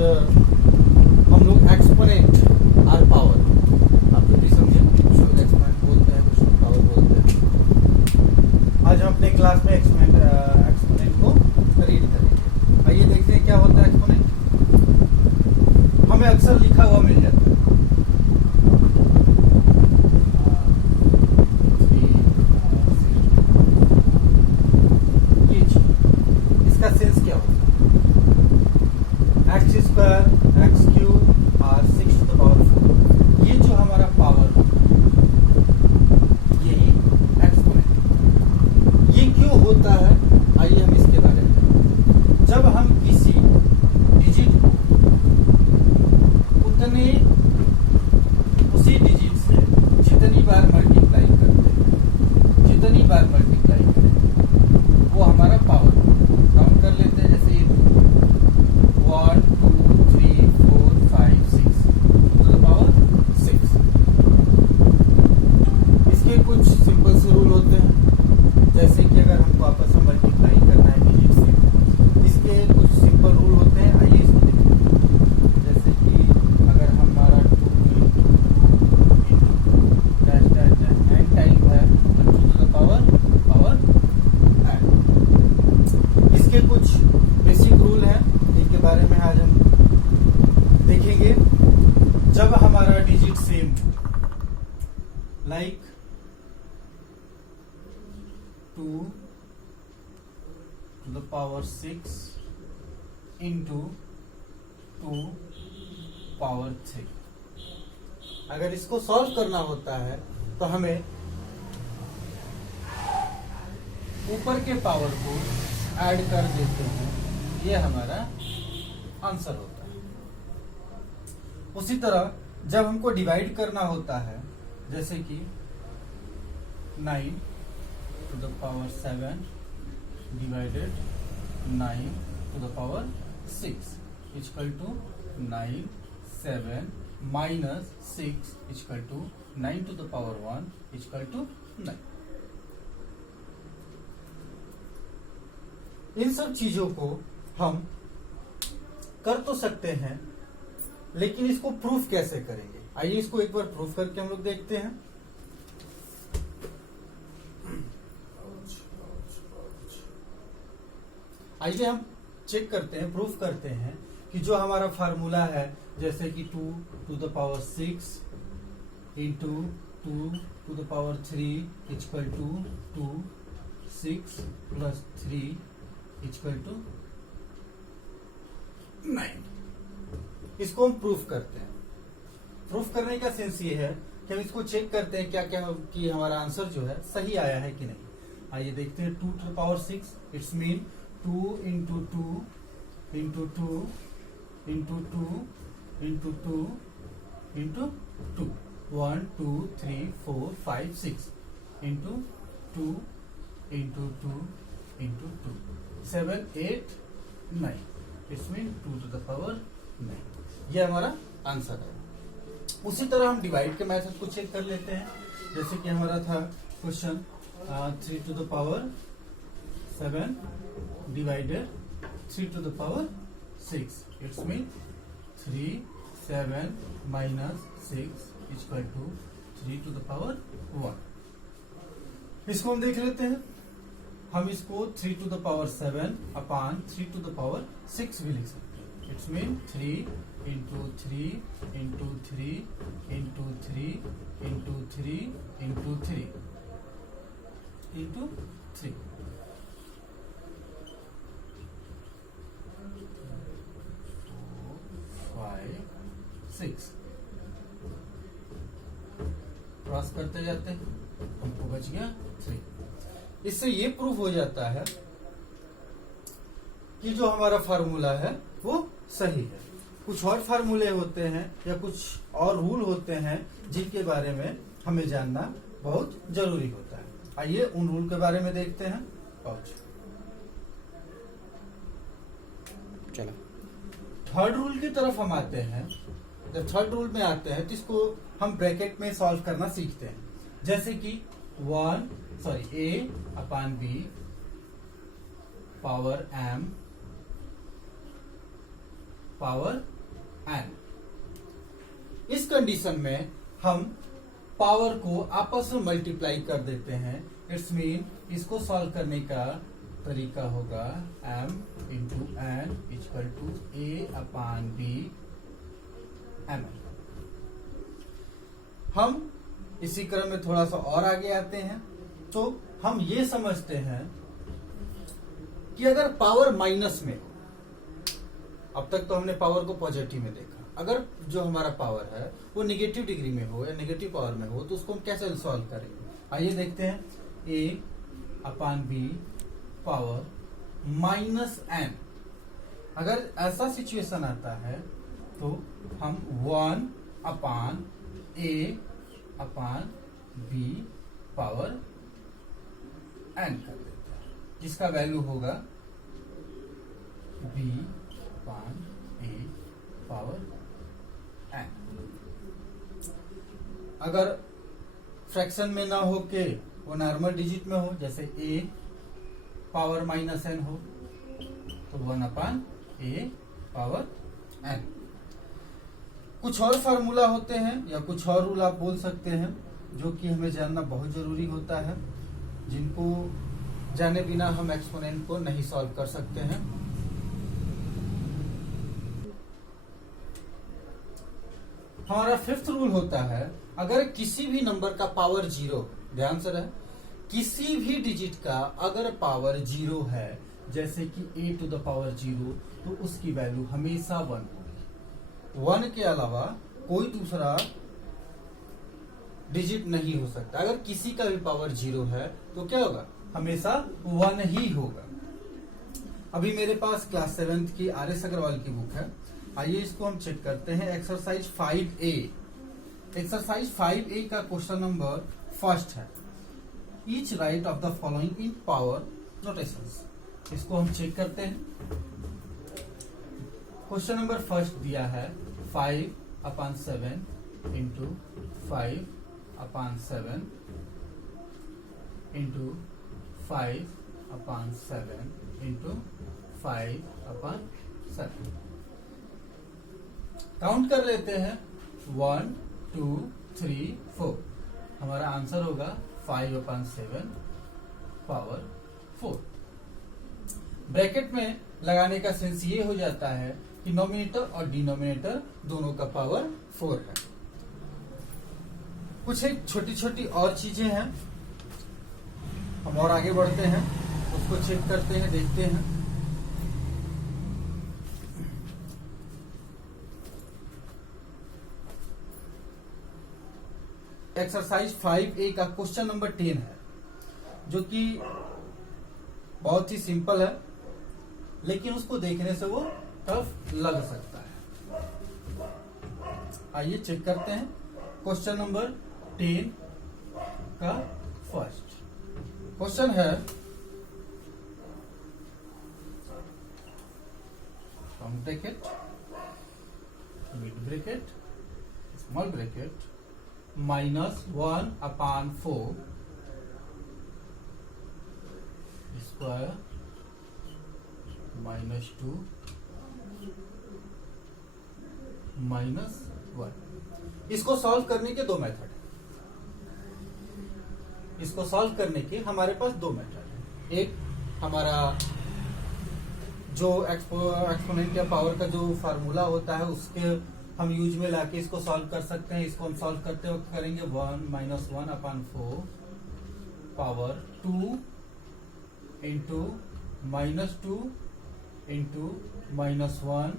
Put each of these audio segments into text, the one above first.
हम लोग exponent are power, आप तो भी समझे, कुछ लोग एक्सपोनेंट बोलते हैं, कुछ लोग पावर बोलते हैं। आज हम अपने क्लास में एक्सपोनेंट को रीड करेंगे। आइए देखते हैं क्या होता है एक्सपोनेंट। हमें अक्सर लिखा हुआ मिल जाता है, इसका सेंस क्या होता है? एक्स स्क्वायर एक्स क्यूब और 6 टू द पावर 4, ये जो हमारा पावर यही एक्सपोनेंट। ये क्यों होता है, आइए हम इसके बारे में। जब हम किसी डिजिट को उसी डिजिट से जितनी बार मल्टीप्लाई करते हैं, जितनी बार मल्टीप्लाई करें वो हमारा पावर काउंट कर लेते हैं। जैसे 1 2 3 4 5 6 टू द पावर 6। इसके कुछ सिंपल से रूल होते हैं, जैसे कि अगर हमको आपस में मल्टीप्लाई करना है डिजिट से, इसके कुछ सिंपल रूल होते हैं। आइए इसको देखते हैं। जैसे कि अगर हमारा 2 dash dash dash N type है तो 2 टू द पावर एन। इसके कुछ बेसिक रूल हैं, इनके बारे में आज हम देखेंगे। जब हमारा digit same like 2 to the power 6 into 2 power 3, अगर इसको सॉल्व करना होता है तो हमें ऊपर के पावर को ऐड कर देते हैं, ये हमारा आंसर होता है। उसी तरह जब हमको डिवाइड करना होता है, जैसे कि 9 to the power 7 divided 9 to the power 6 equal to 9 7 minus 6 equal to 9 to the power 1 equal to 9। इन सब चीजों को हम कर तो सकते हैं, लेकिन इसको प्रूफ कैसे करेंगे? आइए इसको एक बार प्रूफ करके हम लोग देखते हैं। आइए हम चेक करते हैं, प्रूफ करते हैं कि जो हमारा फार्मूला है, जैसे कि 2 to the power 6 into 2 to the power 3 equal to 2 6 plus 3 equal to 9। इसको हम प्रूफ करते हैं। प्रूफ करने का सेंस ये है कि हम इसको चेक करते हैं क्या क्या कि हमारा आंसर जो है सही आया है कि नहीं। आइए देखते हैं। 2 to the power 6 it's mean 2 into 2 into 2 into 2 into 2 into 2 1 2 3 4 5 6 into 2 into 2 into 2 7 8 9 it's mean 2 to the power 9। ये हमारा आंसर है। उसी तरह हम डिवाइड के मेथड को चेक कर लेते हैं। जैसे कि हमारा था question 3 to the power 7 divided 3 to the power 6 it's mean 3 7 minus 6 equal to 3 to the power 1। इसको हम देख लेते हैं। हम इसको 3 to the power 7 upon 3 to the power 6 भी लिख सकते हैं। It's mean 3 into 3 into 3 into 3 into 3 into 3 into 3। 6 cross करते जाते हैं, हमको बच गया 3। इससे ये प्रूफ हो जाता है कि जो हमारा फार्मूला है वो सही है। कुछ और फार्मूले होते हैं या कुछ और रूल होते हैं जिनके बारे में हमें जानना बहुत जरूरी होता है। आइए उन रूल के बारे में देखते हैं। चलो थर्ड रूल की तरफ हम आते हैं। जब थर्ड रूल में आते हैं तो इसको हम ब्रैकेट में सॉल्व करना सीखते हैं। जैसे कि a upon b power m power n। इस कंडीशन में हम पावर को आपस में मल्टीप्लाई कर देते हैं। इट्स मीन इसको सॉल्व करने का तरीका होगा m into N equal to a/b ml। हम इसी क्रम में थोड़ा सा और आगे आते हैं तो हम ये समझते हैं कि अगर पावर माइनस में, अब तक तो हमने पावर को पॉजिटिव में देखा, अगर जो हमारा पावर है वो निगेटिव डिग्री में हो या नेगेटिव पावर में हो तो उसको हम कैसे सॉल्व करेंगे। आइए देखते हैं। a/b पावर -n, अगर ऐसा सिचुएशन आता है तो हम 1/a/b पावर n कर देते हैं, जिसका वैल्यू होगा b/a पावर n। अगर फ्रैक्शन में ना हो के वो नॉर्मल डिजिट में हो, जैसे a पावर -n हो तो 1/a पावर n। कुछ और फार्मूला होते हैं या कुछ और रूल आप बोल सकते हैं जो कि हमें जानना बहुत जरूरी होता है, जिनको जाने बिना हम एक्सपोनेंट को नहीं सॉल्व कर सकते हैं। हमारा फिफ्थ रूल होता है, अगर किसी भी नंबर का पावर 0, ध्यान से रहे, किसी भी डिजिट का अगर पावर 0 है, जैसे कि a टू द पावर 0, तो उसकी वैल्यू हमेशा 1 होगी। 1 के अलावा कोई दूसरा डिजिट नहीं हो सकता। अगर किसी का भी पावर 0 है तो क्या होगा, हमेशा 1 ही होगा। अभी मेरे पास क्लास 7th की RS अग्रवाल की बुक है, आइए इसको हम चेक करते हैं। एक्सरसाइज 5A, एक्सरसाइज 5A का क्वेश्चन नंबर फर्स्ट है, each right of the following in power notations. इसको हम चेक करते हैं। क्वेश्चन नंबर फर्स्ट दिया है 5/7 इंटू 5/7 इंटू 5/7 इंटू 5/7। काउंट कर लेते हैं 1 2 3 4। हमारा आंसर होगा 5/7 पावर 4। ब्रैकेट में लगाने का सेंस ये हो जाता है कि नोमिनेटर और डिनोमिनेटर दोनों का पावर 4 है। कुछ एक छोटी छोटी और चीजें हैं, हम और आगे बढ़ते हैं, उसको चेक करते हैं, देखते हैं। एक्सरसाइज 5A का क्वेश्चन नंबर 10 है, जो कि बहुत ही सिंपल है, लेकिन उसको देखने से वो टफ लग सकता है। आइए चेक करते हैं क्वेश्चन नंबर 10 का फर्स्ट क्वेश्चन है, from bracket, mid bracket, small bracket, -1/4 square -2 -1। इसको सॉल्व करने के दो मेथड है। इसको सॉल्व करने के हमारे पास दो मेथड है। एक हमारा जो एक्सपोनेंट या पावर का जो फार्मूला होता है उसके हम यूज में लाके इसको सॉल्व कर सकते हैं। इसको हम सॉल्व करते वक्त करेंगे 1 -1/4 power 2 into -2 into -1,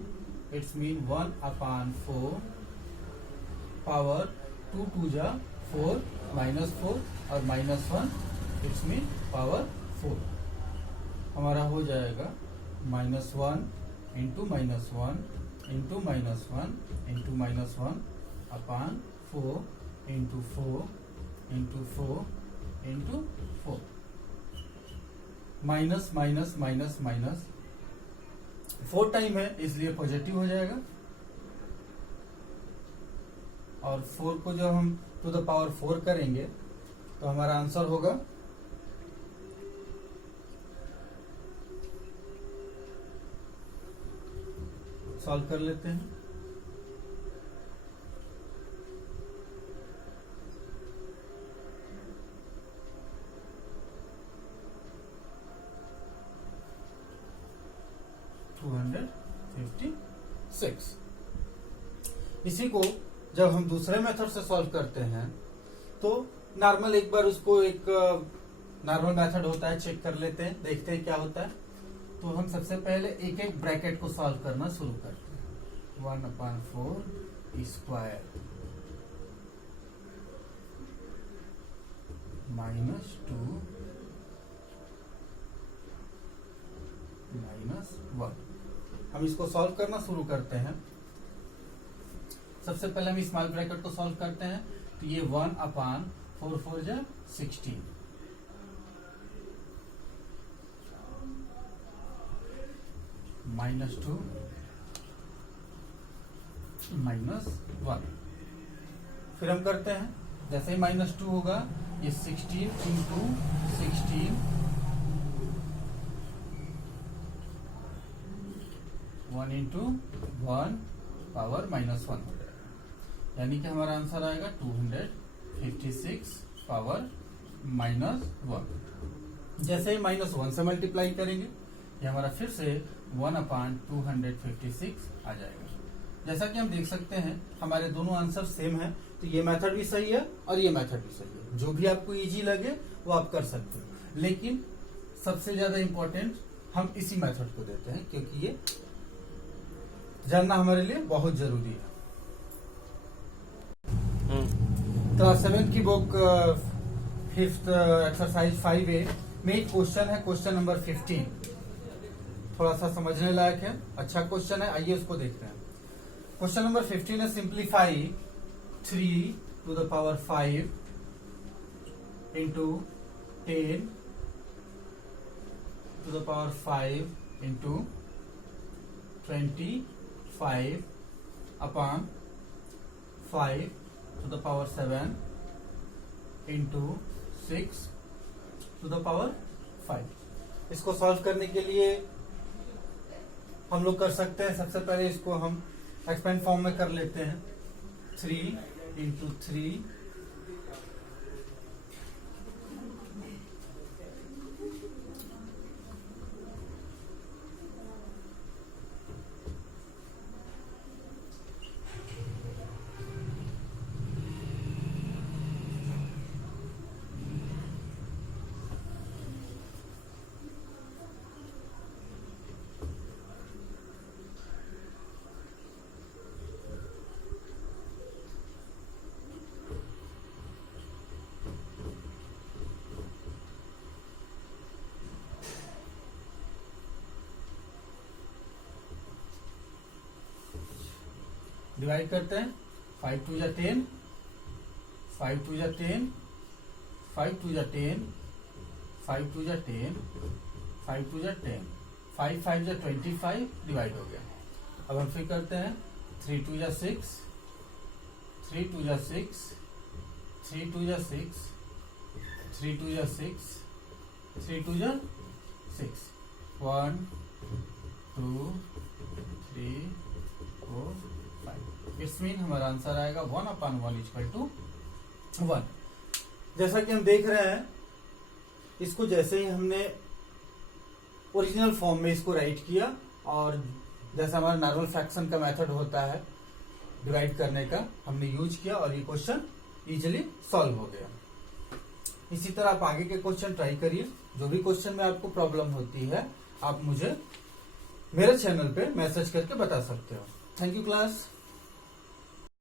it's mean 1/4 power 2 2 जा 4 -4 और -1, इट्स मीन पावर 4। हमारा हो जाएगा -1 into -1 into -1 into -1/4 into 4 into 4 into 4। Minus minus minus minus 4 time है इसलिए पॉजिटिव हो जाएगा, और 4 को जब हम टू द पावर 4 करेंगे तो हमारा आंसर होगा 6 सॉल्व कर लेते हैं। इसी को जब हम दूसरे मेथड से सॉल्व करते हैं तो नॉर्मल एक बार उसको एक नॉर्मल मेथड होता है, चेक कर लेते हैं, देखते हैं क्या होता है। तो हम सबसे पहले एक एक ब्रैकेट को सॉल्व करना शुरू करते हैं। 1/4 स्क्वायर -2 -1। हम इसको सॉल्व करना शुरू करते हैं। सबसे पहले हम स्मॉल ब्रैकेट को सॉल्व करते हैं। तो ये 1/4 4 जा 16 -2 -1। फिर हम करते हैं, जैसे ही -2 होगा ये 16 × 16 1 × 1 पावर -1 हो जाएगा, यानी कि हमारा आंसर आएगा 256 पावर -1। जैसे ही -1 से मल्टीप्लाई करेंगे ये हमारा फिर से 1/256 आ जाएगा। जैसा कि हम देख सकते हैं हमारे दोनों आंसर सेम है, तो ये मेथड भी सही है और ये मेथड भी सही है। जो भी आपको इजी लगे वो आप कर सकते हो, लेकिन सबसे ज्यादा इंपॉर्टेंट हम इसी मेथड को देते हैं क्योंकि ये जानना हमारे लिए बहुत जरूरी है। क्लास 7 की बुक 5th एक्सरसाइज 5A में एक क्वेश्चन है, क्वेश्चन नंबर 15। थोड़ा सा समझने लायक है, अच्छा क्वेश्चन है, आइए उसको देखते हैं। क्वेश्चन नंबर 15 है, simplify 3 to the power 5 into 10 to the power 5 into 25 upon 5 to the power 7 into 6 to the power 5। इसको सॉल्व करने के लिए हम लोग कर सकते हैं, सबसे पहले इसको हम एक्सपेंड फॉर्म में कर लेते हैं। 3 × 3 डिवाइड करते हैं। 5 2 × 10 5 2 × 10 5 2 × 10 5 2 × 10 5 2 × 10 5 5 × 25 डिवाइड हो गया। अब हम फिर करते हैं 3 2 × 6 3 2 × 6 3 2 × 6 3 2 × 6 3 2 × 6 1 2 3 4 5। इट्स मीन हमारा आंसर आएगा 1/1 = 1। जैसा कि हम देख रहे हैं, इसको जैसे ही हमने ओरिजिनल फॉर्म में इसको राइट किया और जैसा हमारा नॉर्मल फ्रैक्शन का मेथड होता है डिवाइड करने का, हमने यूज किया और ये क्वेश्चन इजीली सॉल्व हो गया। इसी तरह आप आगे के क्वेश्चन ट्राई करिए। जो भी क्वेश्चन में आपको प्रॉब्लम होती है आप मुझे मेरे चैनल पे मैसेज करके बता सकते हो। Thank you class.